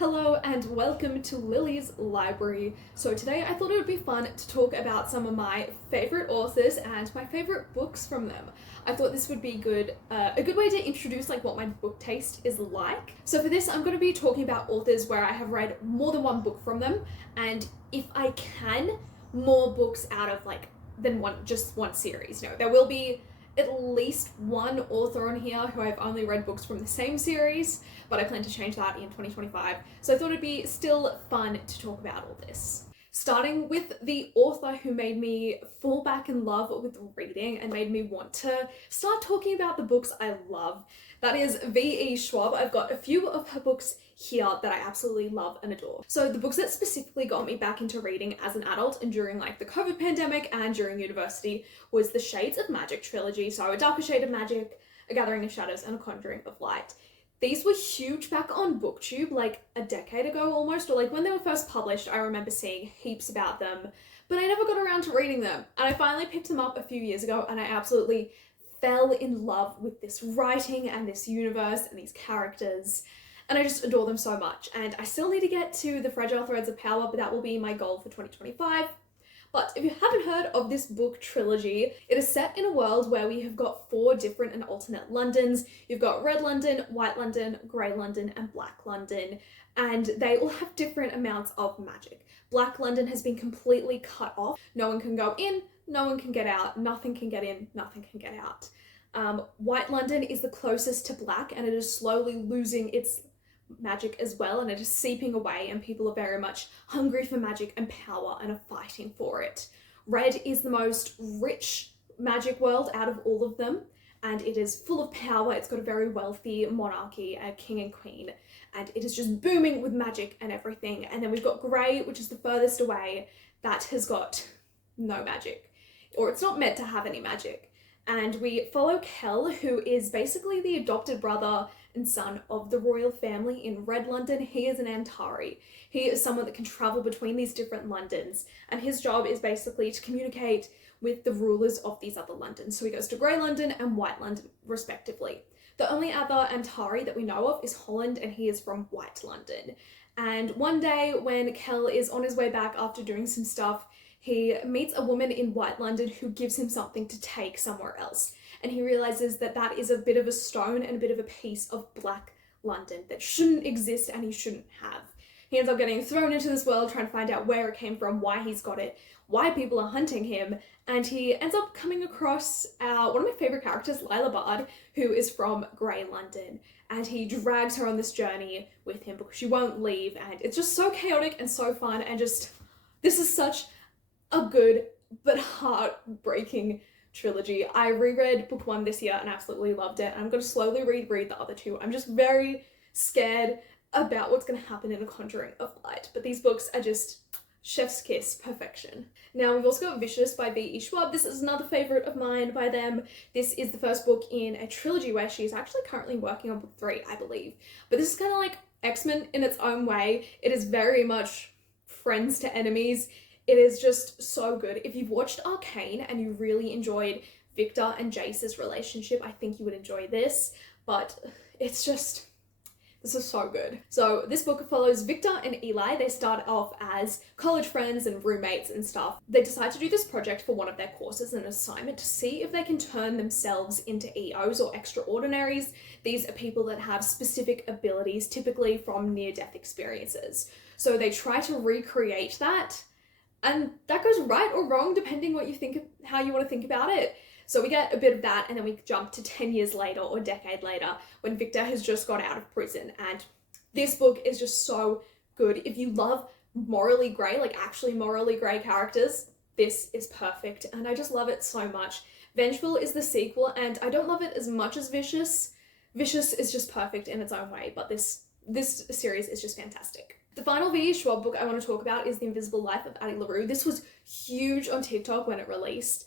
Hello and welcome to Lily's Library. So today I thought it would be fun to talk about some of my favourite authors and my favourite books from them. I thought this would be a good way to introduce what my book taste is like. So for this I'm going to be talking about authors where I have read more than one book from them, and if I can, more books out of than just one series. There will be at least one author on here who I've only read books from the same series, but I plan to change that in 2025. So I thought it'd be still fun to talk about all this. Starting with the author who made me fall back in love with reading and made me want to start talking about the books I love. That is V.E. Schwab. I've got a few of her books here that I absolutely love and adore. So the books that specifically got me back into reading as an adult and during the COVID pandemic and during university was the Shades of Magic trilogy. So A Darker Shade of Magic, A Gathering of Shadows, and A Conjuring of Light. These were huge back on BookTube a decade ago almost, or when they were first published. I remember seeing heaps about them, but I never got around to reading them. And I finally picked them up a few years ago and I absolutely fell in love with this writing and this universe and these characters. And I just adore them so much. And I still need to get to the Fragile Threads of Power, but that will be my goal for 2025. But if you haven't heard of this book trilogy, it is set in a world where we have got 4 different and alternate Londons. You've got Red London, White London, Grey London, and Black London. And they all have different amounts of magic. Black London has been completely cut off. No one can go in, no one can get out, nothing can get in, nothing can get out. White London is the closest to black, and it is slowly losing its magic as well, and it is seeping away, and people are very much hungry for magic and power and are fighting for it. Red is the most rich magic world out of all of them, and it is full of power. It's got a very wealthy monarchy, a king and queen, and it is just booming with magic and everything. And then we've got Grey, which is the furthest away, that has got no magic, or it's not meant to have any magic. And we follow Kell, who is basically the adopted brother and son of the royal family in Red London. He is an Antari. He is someone that can travel between these different Londons, and his job is basically to communicate with the rulers of these other Londons. So he goes to Grey London and White London respectively. The only other Antari that we know of is Holland, and he is from White London. And one day when Kell is on his way back after doing some stuff, he meets a woman in White London who gives him something to take somewhere else. And he realizes that that is a bit of a stone and a bit of a piece of Black London that shouldn't exist and he shouldn't have. He ends up getting thrown into this world, trying to find out where it came from, why he's got it, why people are hunting him, and he ends up coming across one of my favourite characters, Lila Bard, who is from Grey London, and he drags her on this journey with him because she won't leave, and it's just so chaotic and so fun, and just, this is such a good but heartbreaking trilogy. I reread book 1 this year and absolutely loved it. I'm going to slowly reread the other 2. I'm just very scared about what's going to happen in A Conjuring of Light, but these books are just chef's kiss perfection. Now we've also got Vicious by V.E. Schwab. This is another favourite of mine by them. This is the first book in a trilogy where she's actually currently working on book 3, I believe. But this is kind of like X-Men in its own way. It is very much friends to enemies. It is just so good. If you've watched Arcane and you really enjoyed Victor and Jace's relationship, I think you would enjoy this, but it's just, this is so good. So this book follows Victor and Eli. They start off as college friends and roommates and stuff. They decide to do this project for one of their courses, an assignment, to see if they can turn themselves into EOs or extraordinaries. These are people that have specific abilities, typically from near-death experiences. So they try to recreate that, and that goes right or wrong depending what you think, how you want to think about it. So we get a bit of that, and then we jump to 10 years later or a decade later when Victor has just got out of prison. And this book is just so good. If you love morally grey, actually morally grey characters, this is perfect. And I just love it so much. Vengeful is the sequel, and I don't love it as much as Vicious. Vicious is just perfect in its own way, but this series is just fantastic. The final V.E. Schwab book I want to talk about is The Invisible Life of Addie LaRue. This was huge on TikTok when it released.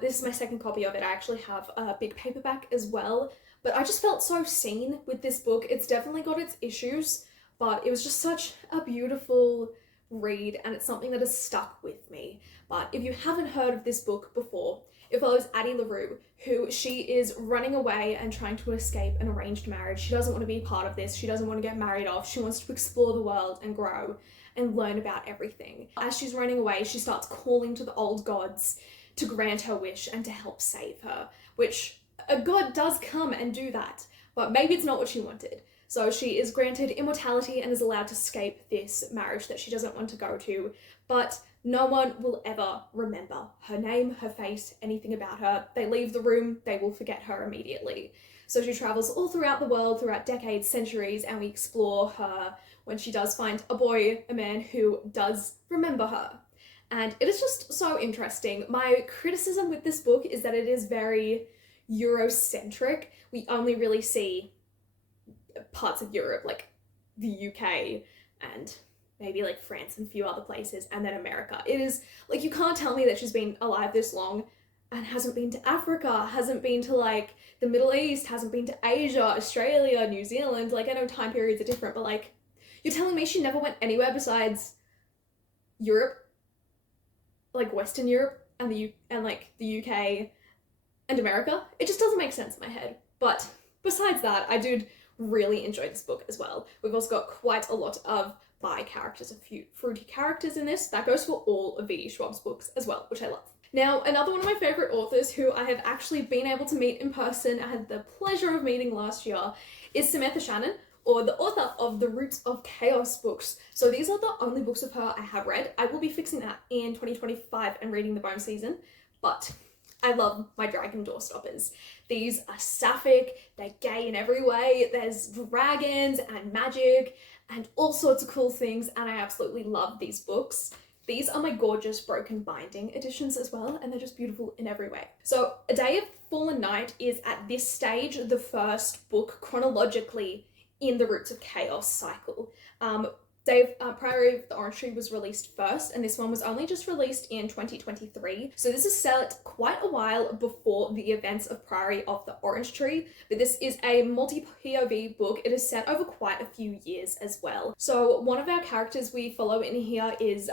This is my second copy of it. I actually have a big paperback as well, but I just felt so seen with this book. It's definitely got its issues, but it was just such a beautiful read, and it's something that has stuck with me. But if you haven't heard of this book before, It follows Addie LaRue, who she is running away and trying to escape an arranged marriage. She doesn't want to be part of this. She doesn't want to get married off. She wants to explore the world and grow and learn about everything. As she's running away, she starts calling to the old gods to grant her wish and to help save her, which a god does come and do that, but maybe it's not what she wanted. So she is granted immortality and is allowed to escape this marriage that she doesn't want to go to, but no one will ever remember her name, her face, anything about her. They leave the room, they will forget her immediately. So she travels all throughout the world, throughout decades, centuries, and we explore her when she does find a boy, a man who does remember her. And it is just so interesting. My criticism with this book is that it is very Eurocentric. We only really see parts of Europe, like the UK and maybe like France and a few other places, and then America. It is like, you can't tell me that she's been alive this long and hasn't been to Africa, hasn't been to like the Middle East, hasn't been to Asia, Australia, New Zealand. Like, I know time periods are different, but like, you're telling me she never went anywhere besides Europe, like Western Europe and the UK and America? It just doesn't make sense in my head. But besides that, I did really enjoy this book as well. We've also got quite a lot of bi characters, a few fruity characters in this. That goes for all of V.E. Schwab's books as well, which I love. Now, another one of my favourite authors who I have actually been able to meet in person, I had the pleasure of meeting last year, is Samantha Shannon, or the author of the Roots of Chaos books. So these are the only books of her I have read. I will be fixing that in 2025 and reading the Bone Season, but I love my dragon doorstoppers. These are sapphic, they're gay in every way, there's dragons and magic and all sorts of cool things, and I absolutely love these books. These are my gorgeous broken binding editions as well, and they're just beautiful in every way. So A Day of Fallen Night is at this stage the first book chronologically in the Roots of Chaos cycle. Priory of the Orange Tree was released first, and this one was only just released in 2023. So this is set quite a while before the events of Priory of the Orange Tree, but this is a multi-POV book. It is set over quite a few years as well. So one of our characters we follow in here is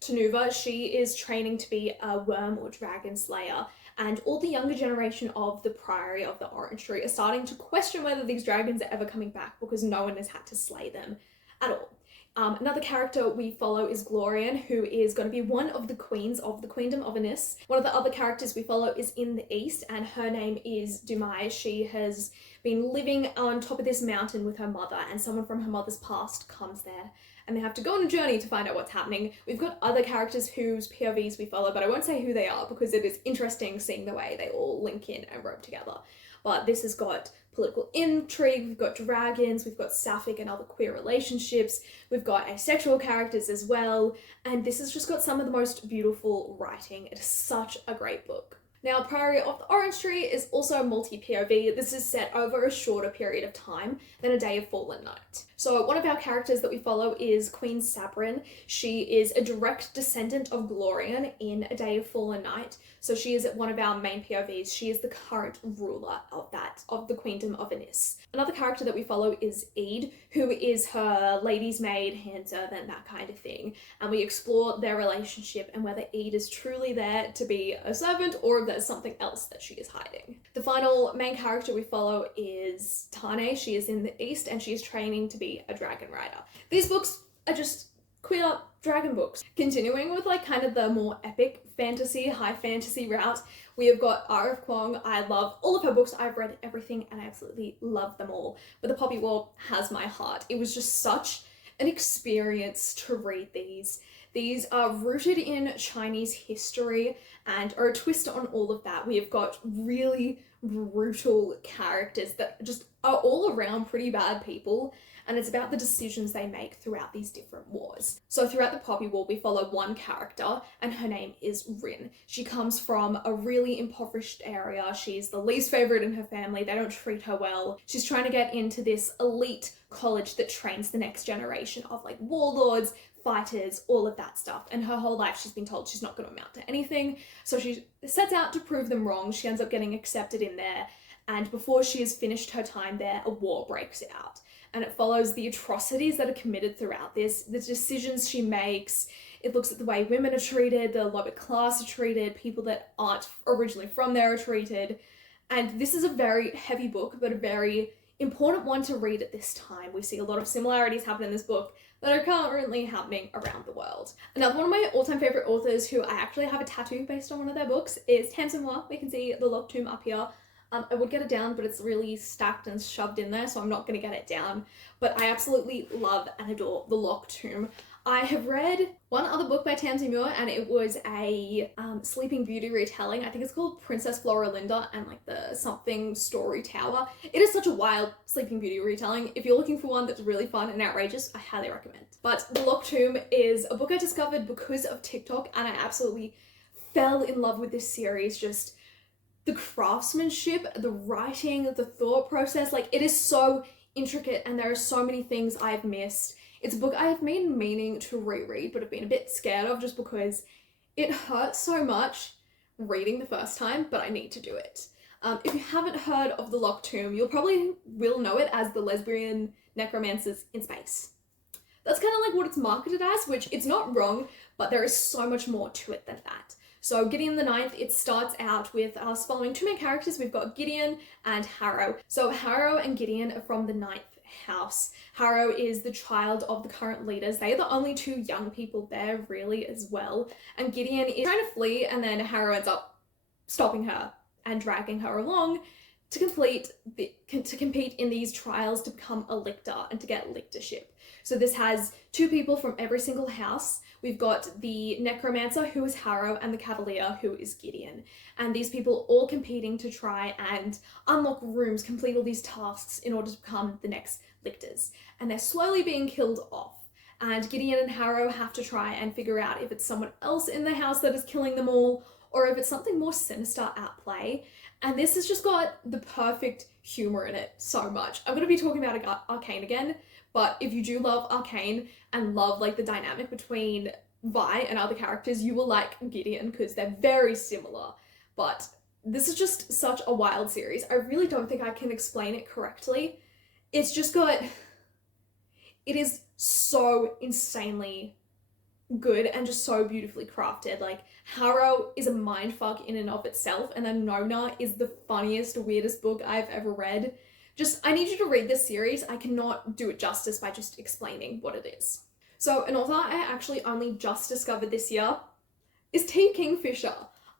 Tanuva. She is training to be a worm or dragon slayer, and all the younger generation of the Priory of the Orange Tree are starting to question whether these dragons are ever coming back because no one has had to slay them at all. Another character we follow is Glorian, who is going to be one of the queens of the Queendom of Anis. One of the other characters we follow is in the east, and her name is Dumai. She has been living on top of this mountain with her mother, and someone from her mother's past comes there, and they have to go on a journey to find out what's happening. We've got other characters whose POVs we follow, but I won't say who they are because it is interesting seeing the way they all link in and rope together. But this has got political intrigue, we've got dragons, we've got sapphic and other queer relationships, we've got asexual characters as well, and this has just got some of the most beautiful writing. It is such a great book. Now, Priory of the Orange Tree is also multi-POV. This is set over a shorter period of time than A Day of Fallen Night. So one of our characters that we follow is Queen Sabrin. She is a direct descendant of Glorian in A Day of Fallen Night. So she is one of our main POVs. She is the current ruler of the Queendom of Anis. Another character that we follow is Eid, who is her lady's maid, handservant, that kind of thing. And we explore their relationship and whether Eid is truly there to be a servant or if there's something else that she is hiding. The final main character we follow is Tane. She is in the east and she is training to be a dragon rider. These books are just queer dragon books. Continuing with like kind of the more epic fantasy, high fantasy route, we have got R.F. Kuang. I love all of her books. I've read everything and I absolutely love them all. But The Poppy War has my heart. It was just such an experience to read these. These are rooted in Chinese history and are a twist on all of that. We have got really brutal characters that just are all around pretty bad people, and it's about the decisions they make throughout these different wars. So throughout the Poppy War, we follow one character, and her name is Rin. She comes from a really impoverished area. She's the least favorite in her family. They don't treat her well. She's trying to get into this elite college that trains the next generation of like warlords, fighters, all of that stuff. And her whole life she's been told she's not going to amount to anything. So she sets out to prove them wrong. She ends up getting accepted in there. And before she has finished her time there, a war breaks out. and it follows the atrocities that are committed throughout this, the decisions she makes. It looks at the way women are treated, the lower class are treated, people that aren't originally from there are treated. And this is a very heavy book, but a very important one to read at this time. We see a lot of similarities happen in this book that are currently happening around the world. Another one of my all-time favorite authors, who I actually have a tattoo based on one of their books, is Samantha. We can see the Locked Tomb up here. I would get it down, but it's really stacked and shoved in there, so I'm not going to get it down. But I absolutely love and adore The Locked Tomb. I have read one other book by Tamsin Muir, and it was a Sleeping Beauty retelling. I think it's called Princess Floralinda and like the something story tower. It is such a wild Sleeping Beauty retelling. If you're looking for one that's really fun and outrageous, I highly recommend. But The Locked Tomb is a book I discovered because of TikTok, and I absolutely fell in love with this series. Just the craftsmanship, the writing, the thought process, like it is so intricate, and there are so many things I've missed. It's a book I have been meaning to reread, but I've been a bit scared of just because it hurts so much reading the first time, but I need to do it. If you haven't heard of The Locked Tomb, you'll probably will know it as the lesbian necromancers in space. That's kind of like what it's marketed as, which it's not wrong, but there is so much more to it than that. So Gideon the Ninth, it starts out with us following two main characters. We've got Gideon and Harrow. So Harrow and Gideon are from the Ninth House. Harrow is the child of the current leaders. They are the only two young people there really as well. And Gideon is trying to flee, and then Harrow ends up stopping her and dragging her along to compete in these trials to become a lictor and to get lictorship. So this has two people from every single house. We've got the necromancer, who is Harrow, and the cavalier, who is Gideon. And these people all competing to try and unlock rooms, complete all these tasks in order to become the next lictors. And they're slowly being killed off. And Gideon and Harrow have to try and figure out if it's someone else in the house that is killing them all, or if it's something more sinister at play. And this has just got the perfect humor in it so much. I'm going to be talking about Arcane again, but if you do love Arcane and love like the dynamic between Vi and other characters, you will like Gideon because they're very similar. But this is just such a wild series. I really don't think I can explain it correctly. It's just got... It is so insanely good and just so beautifully crafted. Like, Harrow is a mindfuck in and of itself, and then Nona is the funniest, weirdest book I've ever read. I need you to read this series. I cannot do it justice by just explaining what it is. So an author I actually only just discovered this year is T. Kingfisher.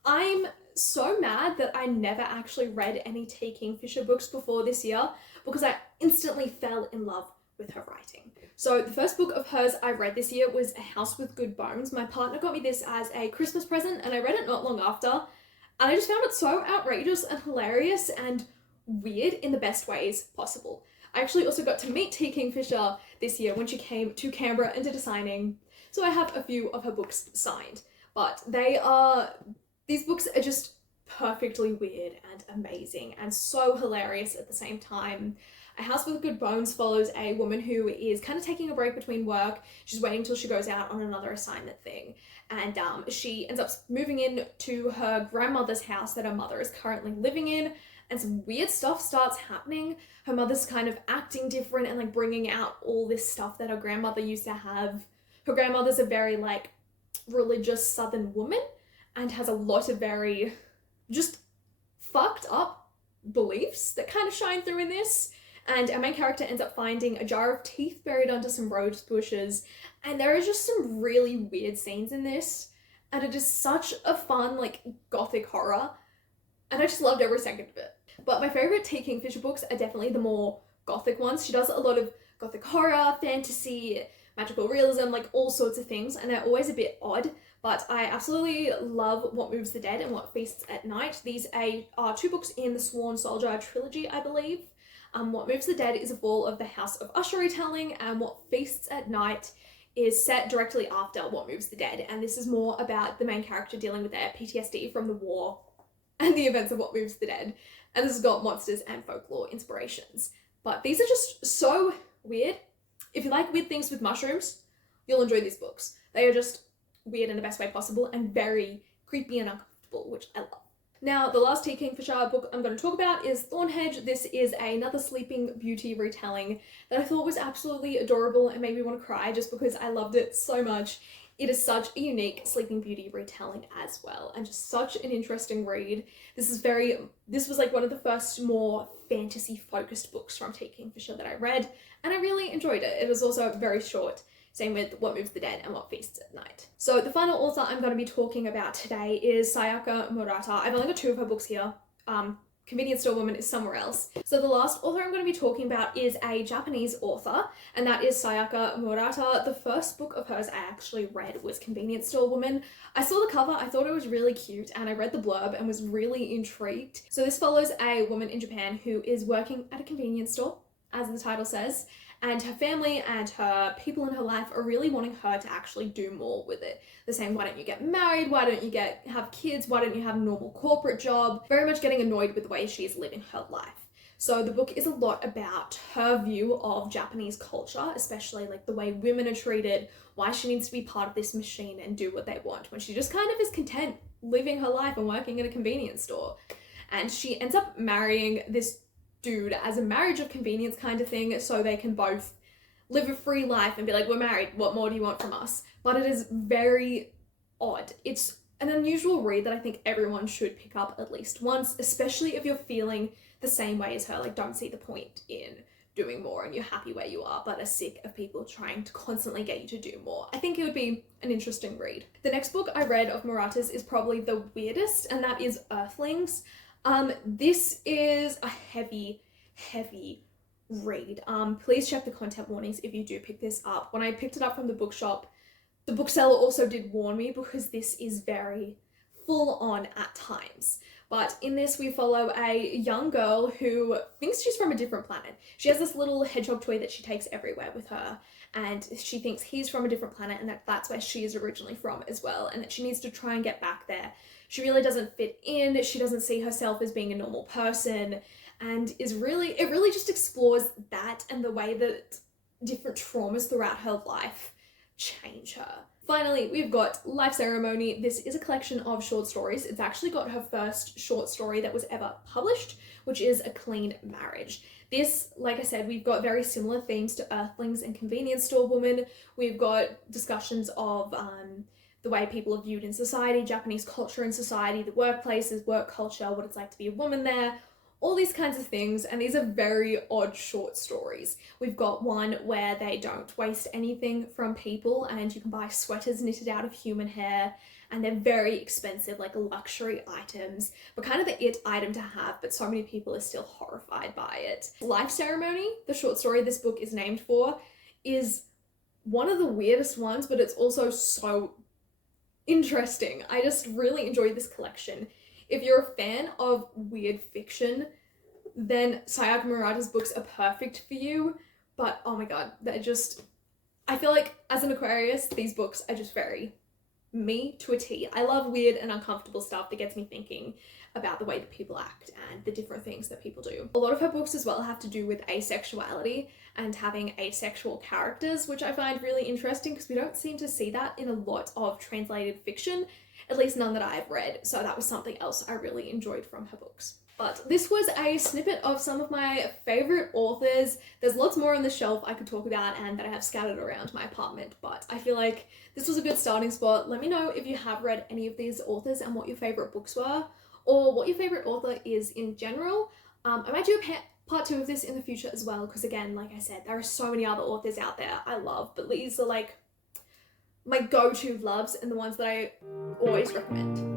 I'm so mad that I never actually read any T. Kingfisher books before this year because I instantly fell in love with her writing. So the first book of hers I read this year was A House with Good Bones. My partner got me this as a Christmas present, and I read it not long after, and I just found it so outrageous and hilarious and weird in the best ways possible. I actually also got to meet T. Kingfisher this year when she came to Canberra and did a signing, so I have a few of her books signed. But these books are just perfectly weird and amazing and so hilarious at the same time. A House with Good Bones follows a woman who is kind of taking a break between work. She's waiting until she goes out on another assignment thing. And she ends up moving in to her grandmother's house that her mother is currently living in. And some weird stuff starts happening. Her mother's kind of acting different and like bringing out all this stuff that her grandmother used to have. Her grandmother's a very like religious Southern woman and has a lot of very just fucked up beliefs that kind of shine through in this. And our main character ends up finding a jar of teeth buried under some rose bushes. And there are just some really weird scenes in this. And it is such a fun, like, gothic horror. And I just loved every second of it. But my favourite T. Kingfisher books are definitely the more gothic ones. She does a lot of gothic horror, fantasy, magical realism, like all sorts of things. And they're always a bit odd. But I absolutely love What Moves the Dead and What Feasts at Night. These are two books in the Sworn Soldier trilogy, I believe. What Moves the Dead is a fall of the House of Usher retelling, and What Feasts at Night is set directly after What Moves the Dead, and this is more about the main character dealing with their PTSD from the war and the events of What Moves the Dead, and this has got monsters and folklore inspirations. But these are just so weird. If you like weird things with mushrooms, you'll enjoy these books. They are just weird in the best way possible and very creepy and uncomfortable, which I love. Now, the last T. Kingfisher book I'm going to talk about is Thornhedge. This is another Sleeping Beauty retelling that I thought was absolutely adorable and made me want to cry just because I loved it so much. It is such a unique Sleeping Beauty retelling as well, and just such an interesting read. This was like one of the first more fantasy focused books from T. Kingfisher that I read, and I really enjoyed it. It was also very short. Same with What Moves the Dead and What Feasts at Night. So the final author I'm going to be talking about today is Sayaka Murata. I've only got 2 of her books here. Convenience Store Woman is somewhere else. So the last author I'm going to be talking about is a Japanese author, and that is Sayaka Murata. The first book of hers I actually read was Convenience Store Woman. I saw the cover, I thought it was really cute, and I read the blurb and was really intrigued. So this follows a woman in Japan who is working at a convenience store, as the title says, and her family and her people in her life are really wanting her to actually do more with it. They're saying, why don't you get married? Why don't you have kids? Why don't you have a normal corporate job? Very much getting annoyed with the way she's living her life. So the book is a lot about her view of Japanese culture, especially like the way women are treated, why she needs to be part of this machine and do what they want when she just kind of is content living her life and working in a convenience store. And she ends up marrying this dude as a marriage of convenience kind of thing, so they can both live a free life and be like, we're married, what more do you want from us? But it is very odd. It's an unusual read that I think everyone should pick up at least once, especially if you're feeling the same way as her, like don't see the point in doing more and you're happy where you are but are sick of people trying to constantly get you to do more. I think it would be an interesting read. The next book I read of Murata's is probably the weirdest, and that is Earthlings. This is a heavy read. Please check the content warnings if you do pick this up. When I picked it up from the bookshop, the bookseller also did warn me because this is very full on at times. But in this, we follow a young girl who thinks she's from a different planet. She has this little hedgehog toy that she takes everywhere with her, and she thinks he's from a different planet and that's where she is originally from as well, and that she needs to try and get back there. She really doesn't fit in. She doesn't see herself as being a normal person, and it really just explores that and the way that different traumas throughout her life change her. Finally, we've got Life Ceremony. This is a collection of short stories. It's actually got her first short story that was ever published, which is A Clean Marriage. This, like I said, we've got very similar themes to Earthlings and Convenience Store Woman. We've got discussions of the way people are viewed in society, Japanese culture in society, the workplaces, work culture, what it's like to be a woman there, all these kinds of things, and these are very odd short stories. We've got one where they don't waste anything from people and you can buy sweaters knitted out of human hair, and they're very expensive, like luxury items, but kind of the it item to have, but so many people are still horrified by it. Life Ceremony, the short story this book is named for, is one of the weirdest ones, but it's also so interesting. I just really enjoy this collection. If you're a fan of weird fiction, then Sayaka Murata's books are perfect for you, but oh my god, I feel like as an Aquarius, these books are just very me to a T. I love weird and uncomfortable stuff that gets me thinking about the way that people act and the different things that people do. A lot of her books as well have to do with asexuality and having asexual characters, which I find really interesting because we don't seem to see that in a lot of translated fiction, at least none that I've read, so that was something else I really enjoyed from her books. But this was a snippet of some of my favourite authors. There's lots more on the shelf I could talk about and that I have scattered around my apartment, but I feel like this was a good starting spot. Let me know if you have read any of these authors and what your favourite books were, or what your favourite author is in general. I might do a part 2 of this in the future as well, because again, like I said, there are so many other authors out there I love, but these are like my go-to loves and the ones that I always recommend.